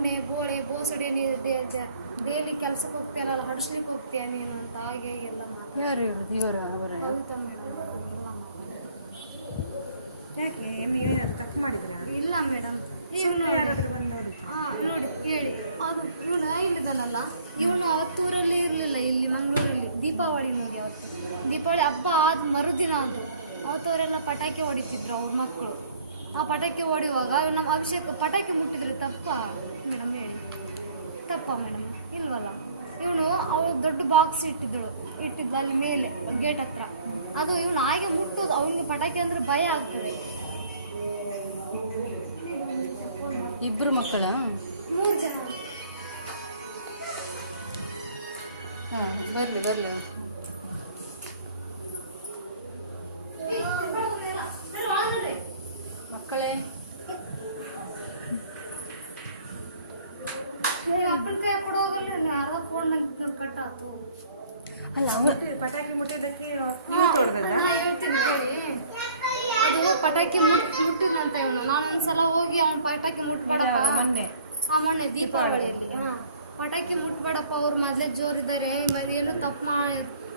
ಬಂಡೆ ಬೋಳೆ ಬೋಸಡಿ ಡೈಲಿ ಕೆಲ್ಸಕ್ಕೆ ಹೋಗ್ತೀಯಲ್ಲ ಹಡಿಸ್ಲಿಕ್ಕೆ ಹೋಗ್ತೀಯ ನೀನು ಅಂತ ಹಾಗೆ ಎಲ್ಲ ಯಾರು ಹೇಳುದು ಇವರು ಅವರ ಕವಿತಾ ಮೇಡಮ್ ಯಾಕೆ ತಪ್ಪು ಮಾಡಿದ್ರ? ಇಲ್ಲ ಮೇಡಮ್ ನೀವು ನೋಡಿ ಹೇಳಿ ಅದು ಇವನು ಇಲ್ಲಿದ್ದಾನಲ್ಲ ಇವನು ಅವತ್ತೂರಲ್ಲಿ ಇರಲಿಲ್ಲ ಇಲ್ಲಿ ಮಂಗಳೂರಲ್ಲಿ ದೀಪಾವಳಿ ನೋಡಿ ಅವತ್ತು ದೀಪಾವಳಿ ಹಬ್ಬ ಆದ ಮರುದಿನ ಅದು ಅವತ್ತವರೆಲ್ಲ ಪಟಾಕಿ ಹೊಡಿತಿದ್ರು ಅವ್ರ ಮಕ್ಕಳು ಆ ಪಟಾಕಿ ಹೊಡೆಯುವಾಗ ನಮ್ಮ ಅಭಿಷೇಕ್ ಪಟಾಕಿ ಮುಟ್ಟಿದ್ರೆ ತಪ್ಪಾ ಮೇಡಮ್ ಹೇಳಿ ತಪ್ಪಾ ಮೇಡಮ್ ಇಲ್ವಲ್ಲ ಇವನು ಅವಳು ದೊಡ್ಡ ಬಾಕ್ಸ್ ಇಟ್ಟಿದ್ದಳು ಅಲ್ಲಿ ಮೇಲೆ ಗೇಟ್ ಹತ್ರ ಅದು ಇವನು ಹಾಗೆ ಮುಟ್ಟೋದು ಅವನಿಗೆ ಪಟಾಕಿ ಅಂದ್ರೆ ಭಯ ಆಗ್ತದೆ. ಇಬ್ರು ಮಕ್ಕಳ 3 ಜನ. ಬರ್ಲಿ ಮಕ್ಕಳೇ ಅಪ್ಪನ ಕೈ ಕೊಡುವಾಗಲೇ ಫೋನ್ ಕಟ್ಟಾತು. ಅಲ್ಲ ಅವ್ರು ಪಟಾಕಿ ಮುಟ್ಟಿದ್ದಕ್ಕೆ ಹೇಳ್ತೀನಿ ಕೇಳಿ ಅದು ಪಟಾಕಿ ಮುಟ್ಟಿದಂತ ಇವನು ನಾನು ಒಂದ್ಸಲ ಹೋಗಿ ಅವ್ನ ಪಟಾಕಿ ಮುಟ್ಬೇಡಪ್ಪ ಮೊನ್ನೆ ದೀಪಾವಳಿಯಲ್ಲಿ ಪಟಾಕಿ ಮುಟ್ಬೇಡಪ್ಪ ಅವ್ರು ಮೊದ್ಲೇ ಜೋರಿದ್ದಾರೆ ಏನು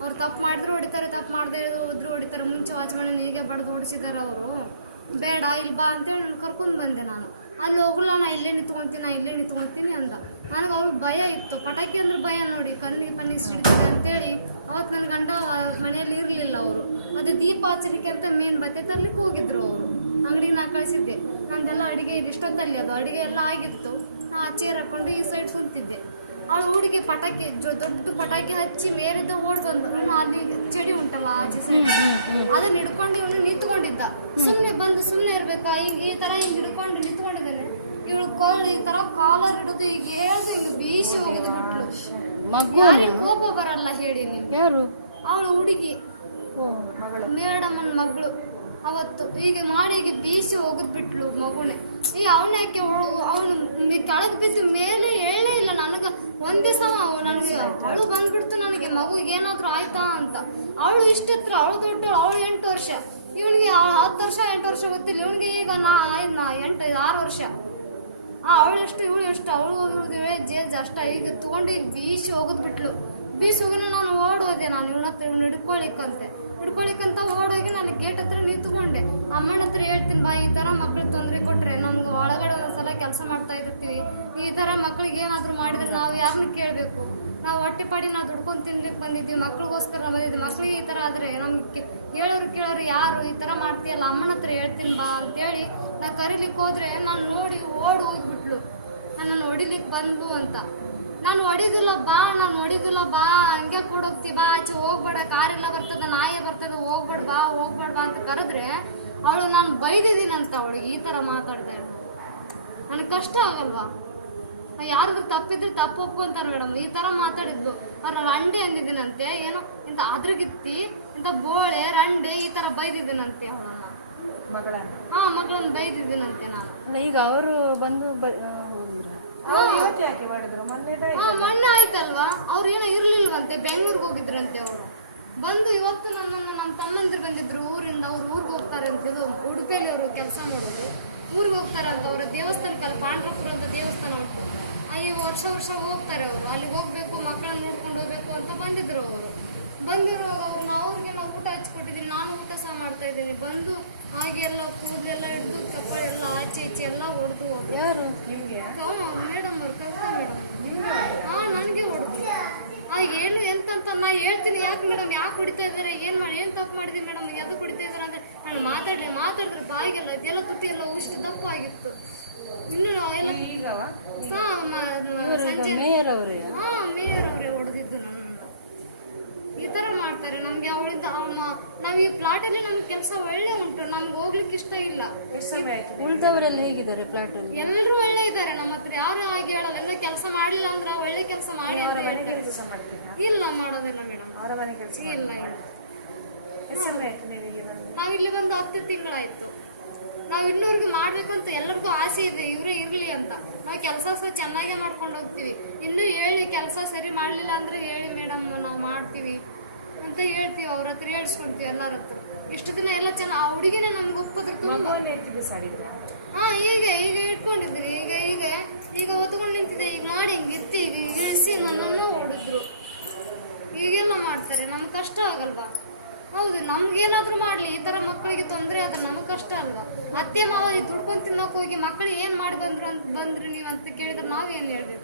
ಅವ್ರು ತಪ್ಪು ಮಾಡಿದ್ರು ಹೊಡಿತಾರೆ ತಪ್ಪು ಮಾಡದೆ ಹೋದ್ರು ಹೊಡಿತಾರೆ ಮುಂಚೆ ವಾಚ್ಮನ್ ಹೀಗೆ ಬಡ್ದು ಹೊಡಿಸಿದಾರೆ ಅವರು ಬೇಡ ಇಲ್ಲಿ ಬಾ ಅಂತೇಳಿ ನಾನು ಕರ್ಕೊಂಡು ಬಂದೆ ನಾನು ಅಲ್ಲಿ ಹೋಗಲ್ಲ ನಾ ಇಲ್ಲೇ ನಿಂತ್ಕೊಂತೀನಿ ಅಂದ ನನಗೆ ಅವ್ರಿಗೆ ಭಯ ಇತ್ತು ಪಟಾಕಿ ಅಂದ್ರೆ ಭಯ ನೋಡಿ ಕಣ್ಣಿಗೆ ಸಿಡ್ತಾರೆ ಅಂತೇಳಿ ಅವತ್ತು ನನ್ನ ಗಂಡ ಮನೆಯಲ್ಲಿ ಇರಲಿಲ್ಲ ಅವರು ಅದು ದೀಪ ಹಚ್ಚಲಿಕ್ಕೆ ಅಂತ ಮೇನ್ ಬತ್ತೆ ತರ್ಲಿಕ್ಕೆ ಹೋಗಿದ್ರು ಅವರು ಅಂಗಡಿಗೆ ನಾ ಕಳಿಸಿದ್ದೆ ನಂದೆಲ್ಲ ಅಡುಗೆ ಇಷ್ಟೊತ್ತಲ್ಲಿ ಅದು ಅಡುಗೆ ಎಲ್ಲ ಆಗಿತ್ತು ನಾ ಚೇರ್ ಹಾಕೊಂಡು ಈ ಸೈಡ್ ಕುಂತಿದ್ದೆ ಅವಳು ಹುಡುಗಿ ಪಟಾಕಿ ದೊಡ್ಡ ಪಟಾಕಿ ಹಚ್ಚಿ ಮೇಲಿದ್ದ ಓಡ್ ಬಂದು ಅಲ್ಲಿ ಚಡಿ ಉಂಟಲ್ಲ ಆಚೆ ಸೈಡ್ ಅದನ್ನ ಹಿಡ್ಕೊಂಡು ಇವನು ನಿಂತ್ಕೊಂಡಿದ್ದ ಸುಮ್ಮನೆ ಇರ್ಬೇಕಾ ಹಿಂಗೆ ಈ ತರ ಹಿಂಗೆ ಹಿಡ್ಕೊಂಡು ನಿಂತ್ಕೊಂಡಿದ್ದಾನೆ ಇವಳು ಕೋಲ್ ಈ ತರ ಕಾಲರ್ ಹಿಡಿದು ಈಗ ಹೇಳ್ದು ಹಿಂಗೆ ಬೀಸಿ ಹೋಗಿದ್ದು ಬಿಟ್ಲು ಯಾರಿಗೆ ಕೋಪ ಬರಲ್ಲ ಹೇಳಿ ನೀವು ಯಾರು ಅವಳು ಹುಡುಗಿ ಮೇಡಮನ್ ಮಗಳು ಅವತ್ತು ಹೀಗೆ ಮಾಡಿ ಹೀಗೆ ಬೀಸಿ ಹೋಗದ್ ಬಿಟ್ಲು ಮಗುನೆ ಈ ಅವನ ಯಾಕೆ ಅವನು ಕೆಳಗ್ ಬಿದ್ದು ಮೇಲೆ ಹೇಳೇ ಇಲ್ಲ ನನಗ ಒಂದೇ ಸಮ ನನಗೆ ಅವಳು ಬಂದ್ಬಿಡ್ತು ನನಗೆ ಮಗುಗೆ ಏನಾದ್ರು ಆಯ್ತಾ ಅಂತ ಅವಳು ಇಷ್ಟತ್ರ ಅವಳು ದೊಡ್ಡ ಅವಳು 8 ವರ್ಷ ಇವನಿಗೆ 10 ವರ್ಷ 8 ವರ್ಷ ಗೊತ್ತಿಲ್ಲ ಇವನಿಗೆ ಈಗ 6 ವರ್ಷ ಅವಳು ಎಷ್ಟು ಇವಳು ಎಷ್ಟು ಅವಳು ಜೇಲ್ ಅಷ್ಟ ಈಗ ತಗೊಂಡು ಈಗ ಬೀಸಿ ಹೋಗದ್ ಬಿಟ್ಲು ಬೀಸಿ ಹೋಗಿನ ನಾನು ಓಡೋದೆ ನಾನು ಇವನ ಹತ್ರ ಇವ್ನ ಹಿಡ್ಕೊಳಿಕ್ಕಂತ ಓಡೋಗಿ ನಾನು ಗೇಟ್ ಹತ್ರ ನಿಂತ್ಕೊಂಡೆ ಅಮ್ಮನ ಹತ್ರ ಹೇಳ್ತೀನಿ ಬಾ ಈ ತರ ಮಕ್ಳಿಗೆ ತೊಂದರೆ ಕೊಟ್ರೆ ನಮ್ಗೆ ಒಳಗಡೆ ಒಂದ್ಸಲ ಕೆಲಸ ಮಾಡ್ತಾ ಇರ್ತೀವಿ ಈ ತರ ಮಕ್ಳಿಗೆ ಏನಾದ್ರು ಮಾಡಿದ್ರೆ ನಾವು ಯಾರನ್ನ ಕೇಳಬೇಕು ನಾವು ಹೊಟ್ಟೆ ಪಾಡಿ ನಾವು ದುಡ್ಕೊಂಡು ತಿನ್ಲಿಕ್ಕೆ ಬಂದಿದ್ವಿ ಮಕ್ಳಿಗೋಸ್ಕರ ಬಂದಿದ್ವಿ ಮಕ್ಳಿಗೆ ಈ ತರ ಆದ್ರೆ ನಮ್ಗೆ ಕೇಳೋರು ಯಾರು ಈ ತರ ಮಾಡ್ತೀಯಲ್ಲ ಅಮ್ಮನ ಹತ್ರ ಹೇಳ್ತೀನಿ ಬಾ ಅಂತೇಳಿ ನಾ ಕರೀಲಿಕ್ಕೆ ಹೋದ್ರೆ ನಾನು ನೋಡಿ ಹೋಗ್ಬಿಟ್ಲು ನನ್ನನ್ನು ಹೊಡಿಲಿಕ್ಕೆ ಬಂದ್ಲು ಅಂತ ನಾನು ಹೊಡಿದಿಲ್ಲ ಬಾ ಹಂಗೆ ಕೊಡೋಗ್ತಿ ಬಾ ಆಚೆ ಹೋಗ್ಬೇಡ ಕಾರೆಲ್ಲ ಬರ್ತದ ನಾಯಿ ಬರ್ತದ ಹೋಗ್ಬೇಡ ಬಾ ಅಂತ ಕರೆದ್ರೆ ಅವಳು ನಾನು ಬೈದಿದ್ದೀನಂತ ಅವಳಿಗೆ ಈ ತರ ಮಾತಾಡ್ದೆ ನನಗೆ ಕಷ್ಟ ಆಗಲ್ವಾ ಯಾರಾದ್ರೂ ತಪ್ಪಿದ್ರೆ ತಪ್ಪು ಒಪ್ಕೊಂತಾರೆ ಮೇಡಮ್ ಈ ತರ ಮಾತಾಡಿದ್ಲು ಅವ್ರ ರಂಡೆ ಅಂದಿದ್ದೀನಂತೆ ಏನೋ ಇಂತ ಅದ್ರಗಿತ್ತಿ ಇಂತ ಬೋಳೆ ರಂಡೆ ಈ ತರ ಬೈದಿದ್ದೀನಂತೆ ಅವಳನ್ನ ಮಗಳನ್ನ ಬೈದಿದ್ದೀನಂತೆ ನಾನು ಈಗ ಅವರು ಬಂದು ಮೊನ್ನೆ ಆಯ್ತಲ್ವಾ ಅವ್ರು ಏನೋ ಇರ್ಲಿಲ್ವಂತೆ ಬೆಂಗಳೂರಿಗೆ ಹೋಗಿದ್ರಂತೆ ಅವರು ಬಂದು ಇವತ್ತು ನಮ್ಮ ತಮ್ಮಂದಿರು ಬಂದಿದ್ರು ಊರಿಂದ ಅವ್ರು ಊರಿಗೆ ಹೋಗ್ತಾರೆ ಅಂತ ಇದು ಉಡುಪಿಯಲ್ಲಿ ಅವರು ಕೆಲಸ ಮಾಡೋದು ಊರಿಗೆ ಹೋಗ್ತಾರೆ ಅಂತ ಅವರ ದೇವಸ್ಥಾನಕ್ಕಲ್ಲ ಪಾಂಡ್ರಪುರ ಅಂತ ದೇವಸ್ಥಾನ ಉಂಟು ಈ ವರ್ಷ ಹೋಗ್ತಾರೆ ಅವರು ಅಲ್ಲಿಗೆ ಹೋಗ್ಬೇಕು ಮಕ್ಕಳನ್ನ ನೋಡ್ಕೊಂಡು ಹೋಗ್ಬೇಕು ಅಂತ ಬಂದಿದ್ರು ಅವರು ಬಂದಿರುವಾಗ ಅವ್ರಿಗೆ ನಾವು ಊಟ ಹಚ್ಕೊಟ್ಟಿದ್ದೀನಿ ನಾನು ಊಟ ಸಹ ಮಾಡ್ತಾ ಇದ್ದೀನಿ ಬಂದು ಹಾಗೆಲ್ಲ ಕೂದಲೆಲ್ಲ ಹಿಡಿದು ಚಪ್ಪಳ ಎಲ್ಲ ಆಚೆ ಈಚೆ ಎಲ್ಲ ಹೊಡೆದು ಯಾರು ನಿಮ್ಗೆ ಮೇಡಮ್ ಅವ್ರು ಕವಿತಾ ಮೇಡಮ್ ನನಗೆ ಹೊಡೆದು ಏನು ಎಂತಂತ ನಾ ಹೇಳ್ತೀನಿ ಯಾಕೆ ಮೇಡಮ್ ಯಾಕೆ ಹೊಡಿತಾ ಇದ್ದಾರೆ ಏನು ತಪ್ಪು ಮಾಡಿದೀನಿ ಮೇಡಮ್ ಯಾವ್ದು ಹೊಡಿತಾ ಇದ್ದಾರೆ ಅಂದ್ರೆ ನಾನು ಮಾತಾಡಿದ್ರೆ ಬಾಯಿಗೆಲ್ಲ ಇದೆಲ್ಲ ತುಟಿ ಎಲ್ಲ ಇಷ್ಟು ತಪ್ಪು ಆಗಿತ್ತು ಇನ್ನು ಮೇಯರ್ ಅವರೇ ಹೊಡೆದಿದ್ದು ನನ್ನ ಈ ತರ ಮಾಡ್ತಾರೆ ನಮ್ಗೆ ಅವಳಿಂದ ನಾವ್ ಈ ಪ್ಲಾಟ್ ಅಲ್ಲಿ ನಮ್ಗೆ ಕೆಲಸ ಒಳ್ಳೆ ಉಂಟು ನಮ್ಗೆ ಹೋಗ್ಲಿಕ್ಕೆ ಇಷ್ಟ ಇಲ್ಲ. ಉಳಿದವರೆಲ್ಲ ಹೇಗಿದ್ದಾರೆ ಪ್ಲಾಟ್ ಅಲ್ಲಿ? ಎಲ್ಲರೂ ಒಳ್ಳೆ ಇದ್ದಾರೆ, ನಮ್ಮ ಹತ್ರ ಯಾರು ಹಾಗೆ ಹೇಳಲ್ಲ. ಎಲ್ಲ ಕೆಲಸ ಮಾಡ್ಲಿಲ್ಲ ಅಂದ್ರೆ ಒಳ್ಳೆ ಕೆಲಸ ಮಾಡಿ ಇಲ್ಲ ಮಾಡೋದಿಲ್ಲ ಮೇಡಮ್. ಇಲ್ಲ ನಾವ್ ಇಲ್ಲಿ ಬಂದು 10 ತಿಂಗಳಾಯ್ತು. ನಾವ್ ಇನ್ನೂರ್ಗೆ ಮಾಡ್ಬೇಕಂತ ಎಲ್ಲರಿಗೂ ಆಸೆ ಇದೆ, ಇವರೇ ಇರ್ಲಿ ಅಂತ. ನಾವ್ ಕೆಲಸ ಸಹ ಚೆನ್ನಾಗೇ ಮಾಡ್ಕೊಂಡು ಹೋಗ್ತೀವಿ. ಇನ್ನು ಹೇಳಿ ಕೆಲಸ ಸರಿ ಮಾಡ್ಲಿಲ್ಲ ಅಂದ್ರೆ ಹೇಳಿ ಮೇಡಮ್ ನಾವು ಮಾಡ್ತೀವಿ ಅಂತ ಹೇಳ್ತೀವಿ, ಅವ್ರ ಹತ್ರ ಹೇಳ್ಸ್ಕೊಡ್ತೀವಿ ಎಲ್ಲರ ಹತ್ರ. ಇಷ್ಟು ದಿನ ಎಲ್ಲ ಚೆನ್ನಾಗಿ ಆ ಹುಡುಗಿನೇ ನಮ್ಗೆ ಒಪ್ಪಿದ್ರು. ಹಾ ಈಗ ಇಟ್ಕೊಂಡಿದ್ವಿ, ಈಗ ಹೊತ್ಕೊಂಡು ನಮ್ಗೇನಾದ್ರೂ ಮಾಡ್ಲಿ, ಈ ತರ ಮಕ್ಕಳಿಗೆ ತೊಂದರೆ ಆದ್ರೆ ನಮಗ್ ಕಷ್ಟ ಅಲ್ವಾ? ಅತ್ತೆ ಮಾವ ದುಡ್ಕೊಂಡ್ ತಿನ್ನೋಕ್ ಹೋಗಿ ಮಕ್ಕಳಿಗೆ ಏನ್ ಮಾಡಿ ಬಂದ್ರಿ ನೀವ್ ಅಂತ ಕೇಳಿದ್ರೆ ನಾವೇನ್ ಹೇಳ್ಬೇಕು?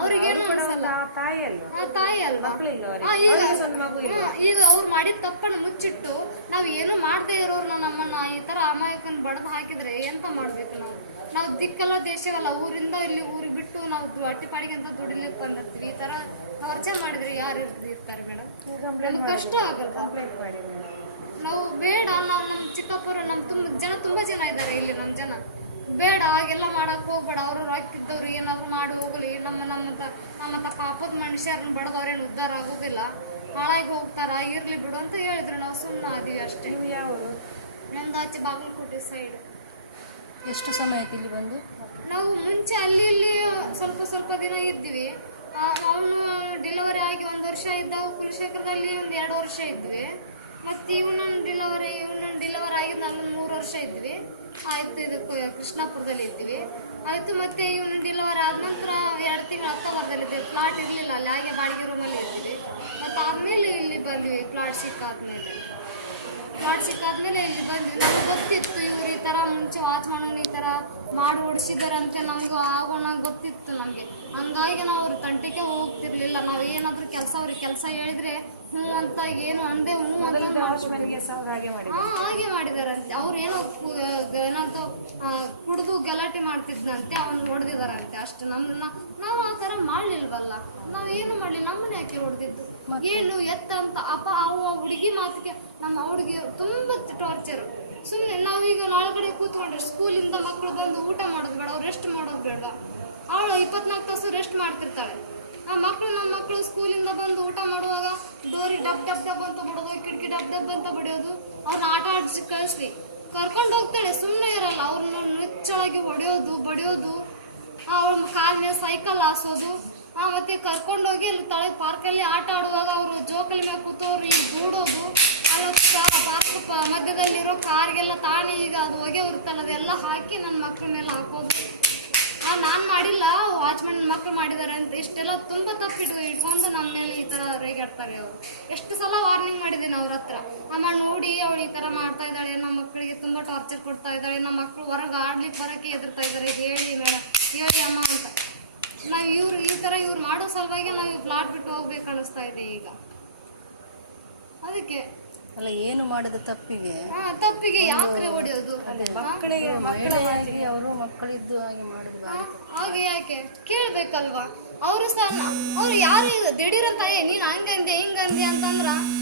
ಅವ್ರಿಗೇನು ಅನ್ಸಲ್ಲ. ತಾಯಿ ಅಲ್ಲ, ತಾಯಿ ಅಲ್ವಾ? ಮಕ್ಕಳಿಲ್ಲ ಅವ್ರಿಗೆ. ಹಾ, ಮಗು ಇಲ್ಲ. ಈಗ ಅವ್ರು ಮಾಡಿದ ತಪ್ಪನ್ನ ಮುಚ್ಚಿಟ್ಟು ನಾವ್ ಏನು ಮಾಡದೇ ಇರೋರ್ನ ನಮ್ಮನ್ನ ಈ ತರ ಅಮಾಯಕನ್ ಬಡದ್ ಹಾಕಿದ್ರೆ ಎಂತ ಮಾಡ್ಬೇಕು ನಾವು? ನಾವು ದಿಕ್ಕಲ್ಲ ದೇಶಗಲ್ಲ, ಊರಿಂದ ಇಲ್ಲಿ ಊರಿಗೆ ಬಿಟ್ಟು ನಾವು ಅಟ್ಟಿ ಪಾಡಿಗೆ ಅಂತ ದುಡಿಲಿಕ್ಕೆ ಬಂದಿರ್ತೀವಿ. ಈ ತರ ಟಾರ್ಚರ್ ಮಾಡಿದ್ರೆ ಯಾರು ಇರ್ತಾರೆ ಮೇಡಮ್? ನಮ್ಗೆ ಕಷ್ಟ ಆಗಲ್ಲ. ನಾವು ಬೇಡ, ನಾವು ನಮ್ಮ ಚಿಕ್ಕಪ್ಪರು ನಮ್ಮ ತುಂಬಾ ಜನ ಇದ್ದಾರೆ ಇಲ್ಲಿ. ನಮ್ಮ ಜನ ಬೇಡ, ಹಾಗೆಲ್ಲ ಮಾಡಕ್ ಹೋಗ್ಬೇಡ. ಅವ್ರು ಹಾಕಿದ್ದವ್ರು ಏನಾದ್ರು ಮಾಡಿ ಹೋಗ್ಲಿ, ನಮ್ಮಂತ ಪಾಪದ ಮನುಷ್ಯರನ್ನ ಬಡದವ್ರೇನು ಉದ್ಧಾರ ಆಗೋದಿಲ್ಲ, ಹಾಳಾಗಿ ಹೋಗ್ತಾರ, ಇರ್ಲಿ ಬಿಡು ಅಂತ ಹೇಳಿದ್ರು. ನಾವು ಸುಮ್ಮನೆ ಅದೀವಿ ಅಷ್ಟೇ. ಯಾವುದು? ನಮ್ದು ಆಚೆ ಬಾಗಲಕೋಟೆ ಸೈಡ್. ಎಷ್ಟು ಸಮಯಕ್ಕೆ ಇಲ್ಲಿ ಬಂದು? ನಾವು ಮುಂಚೆ ಅಲ್ಲಿ ಇಲ್ಲಿ ಸ್ವಲ್ಪ ದಿನ ಇದ್ವಿ. ಅವನು ಡೆಲಿವರಿ ಆಗಿ 1 ವರ್ಷ ಇದ್ದ. ಕುಲಶೇಖರದಲ್ಲಿ 1-2 ವರ್ಷ ಇದ್ವಿ. ಮತ್ತೆ ಇವನೊಂದು ಡೆಲಿವರಿ ಆಗಿದ್ದು ನಾನು 3 ವರ್ಷ ಇದ್ವಿ. ಆಯ್ತು, ಇದು ಕೃಷ್ಣಾಪುರದಲ್ಲಿ ಇದ್ವಿ. ಆಯ್ತು, ಮತ್ತೆ ಇವನು ಡೆಲಿವರಿ ಆದ ನಂತರ 2 ತಿಂಗಳು ಅಕ್ಕವಾರದಲ್ಲಿದ್ದೆ. ಫ್ಲಾಟ್ ಇರ್ಲಿಲ್ಲ ಅಲ್ಲಿ, ಹಾಗೆ ಬಾಡಿಗೆ ರೂಮಲ್ಲಿ ಇದ್ವಿ. ಮತ್ತೆ ಆದ್ಮೇಲೆ ಇಲ್ಲಿ ಬಂದ್ವಿ. ಫ್ಲಾಟ್ ಸಿಕ್ಕಾದ್ಮೇಲೆ ಇಲ್ಲಿ ಬಂದ್ವಿ. ನಮ್ಗೆ ಗೊತ್ತಿತ್ತು ಇವ್ರು ಈ ತರ ಮುಂಚೆ ವಾಚ್ಮನ್ ಈ ತರ ಮಾಡಿ ಓಡಿಸಿದಾರಂತೆ, ನಮ್ಗೆ ಆಗೋಣ ಗೊತ್ತಿತ್ತು ನಮ್ಗೆ. ಹಂಗಾಗಿ ನಾವು ಅವ್ರ ತಂಟೆಗೆ ಹೋಗ್ತಿರ್ಲಿಲ್ಲ. ನಾವ್ ಏನಾದ್ರು ಅವ್ರಿಗೆ ಕೆಲಸ ಹೇಳಿದ್ರೆ ಹ್ಞೂ ಅಂತ ಏನು ಅಂದೆ ಹ್ಞೂ ಅಂತ ಹಾಗೆ ಮಾಡಿದಾರಂತೆ. ಅವ್ರು ಏನಂತ ಕುಡಿದು ಗಲಾಟೆ ಮಾಡ್ತಿದ್ನಂತೆ, ಅವನ್ ಹೊಡೆದಿದಾರಂತೆ ಅಷ್ಟು. ನಾವು ಆ ತರ ಮಾಡ್ಲಿಲ್ವಲ್ಲ, ನಾವೇನು ಮಾಡ್ಲಿ, ನಮ್ಮನೆ ಯಾಕೆ ಹೊಡೆದಿದ್ದು? ಏನು ಎತ್ತ ಅಂತ ಹುಡುಗಿ ಮಾತಿಗೆ ನಮ್ಮ ಹುಡುಗಿ ತುಂಬಾ ಟಾರ್ಚರ್. ಸುಮ್ಮನೆ ನಾವೀಗ ಒಳಗಡೆ ಕೂತ್ಕೊಂಡ್ರೆ ಸ್ಕೂಲಿಂದ ಮಕ್ಕಳು ಬಂದು ಊಟ ಮಾಡೋದು ಬೇಡ, ಅವ್ರು ರೆಸ್ಟ್ ಮಾಡೋದು ಬೇಡ. ಅವಳು 24 ತಾಸು ರೆಸ್ಟ್ ಮಾಡ್ತಿರ್ತಾಳೆ. ನಮ್ಮ ಮಕ್ಕಳು ಸ್ಕೂಲಿಂದ ಬಂದು ಊಟ ಮಾಡುವಾಗ ಡೋರಿ ಡಬ್ ಅಂತ ಬಿಡೋದು, ಕಿಟಕಿ ಡಬ್ ಅಂತ ಬಡಿಯೋದು. ಅವ್ರನ್ನ ಆಟ ಆಡಿಸಿ ಕಳಿಸ್ಲಿ, ಕರ್ಕೊಂಡು ಹೋಗ್ತಾಳೆ, ಸುಮ್ಮನೆ ಇರಲ್ಲ. ಅವ್ರನ್ನ ನುಚ್ಚೊಳಗೆ ಹೊಡೆಯೋದು, ಬಡಿಯೋದು, ಅವ್ರ ಕಾಲ ಮೇಲೆ ಸೈಕಲ್ ಹಾಸೋದು. ಮತ್ತೆ ಕರ್ಕೊಂಡೋಗಿ ಅಲ್ಲಿ ತಳಗೆ ಪಾರ್ಕಲ್ಲಿ ಆಟ ಆಡುವಾಗ ಅವರು ಜೋಕಲಿ ಮೇಲೆ ಕೂತವ್ರು ದೂಡೋದು. ಪಾರ್ಕ್ ಮಧ್ಯದಲ್ಲಿರೋ ಕಾರ್ಗೆಲ್ಲ ತಾಣಿ ಈಗ ಅದು ಹೊಗೆ ಉರ್ತಲ್ಲ, ಅದೆಲ್ಲ ಹಾಕಿ ನನ್ನ ಮಕ್ಕಳ ಮೇಲೆ ಹಾಕೋದು. ನಾನ್ ಮಾಡಿಲ್ಲ, ವಾಚ್ಮನ್ ಮಕ್ಕಳು ಮಾಡಿದಾರೆ ಅಂತ. ಇಷ್ಟೆಲ್ಲ ತುಂಬಾ ಇಟ್ಕೊಂಡು ನಮ್ಮ ಮೇಲೆ ಈ ತರ ರೇಗಾಡ್ತಾರೆ ಅವ್ರು. ಎಷ್ಟು ಸಲ ವಾರ್ನಿಂಗ್ ಮಾಡಿದ್ದೀನಿ ಅವ್ರ ಹತ್ರ. ಅಮ್ಮ ನೋಡಿ, ಅವಳು ಈ ತರ ಮಾಡ್ತಾ ಇದ್ದಾಳೆ, ನಮ್ಮ ಮಕ್ಕಳಿಗೆ ತುಂಬಾ ಟಾರ್ಚರ್ ಕೊಡ್ತಾ ಇದ್ದಾಳೆ, ನಮ್ಮ ಮಕ್ಕಳು ಹೊರಗೆ ಆಡ್ಲಿಕ್ಕೆ ಬರಕ್ಕೆ ಎದುರ್ತಾ ಇದ್ದಾರೆ, ಹೇಳಿ ಮೇಡಮ್, ಹೇಳಿ ಅಮ್ಮ ಅಂತ. ನಾವು ಇವ್ರು ಮಾಡೋ ಸಲುವಾಗಿ ನಾವು ಫ್ಲಾಟ್ ಬಿಟ್ಟು ಹೋಗ್ಬೇಕು ಅನಿಸ್ತಾ ಇದೆ ಈಗ. ಅದಕ್ಕೆ ಅಲ್ಲ, ಏನು ಮಾಡಿದ ತಪ್ಪಿಗೆ ಯಾಕ್ರೆ ಹೊಡೆಯೋದು? ಅವರು ಮಕ್ಕಳಿದ್ದು ಹಾಗೆ ಮಾಡಿದ್ರು. ಹಾಗೆ ಯಾಕೆ ಕೇಳ್ಬೇಕಲ್ವಾ? ಅವ್ರು ಯಾರು ದಿಢೀರಂತ ನೀನ್ ಹಂಗಂದೆ ಹಿಂಗಂದೆ ಅಂತಂದ್ರ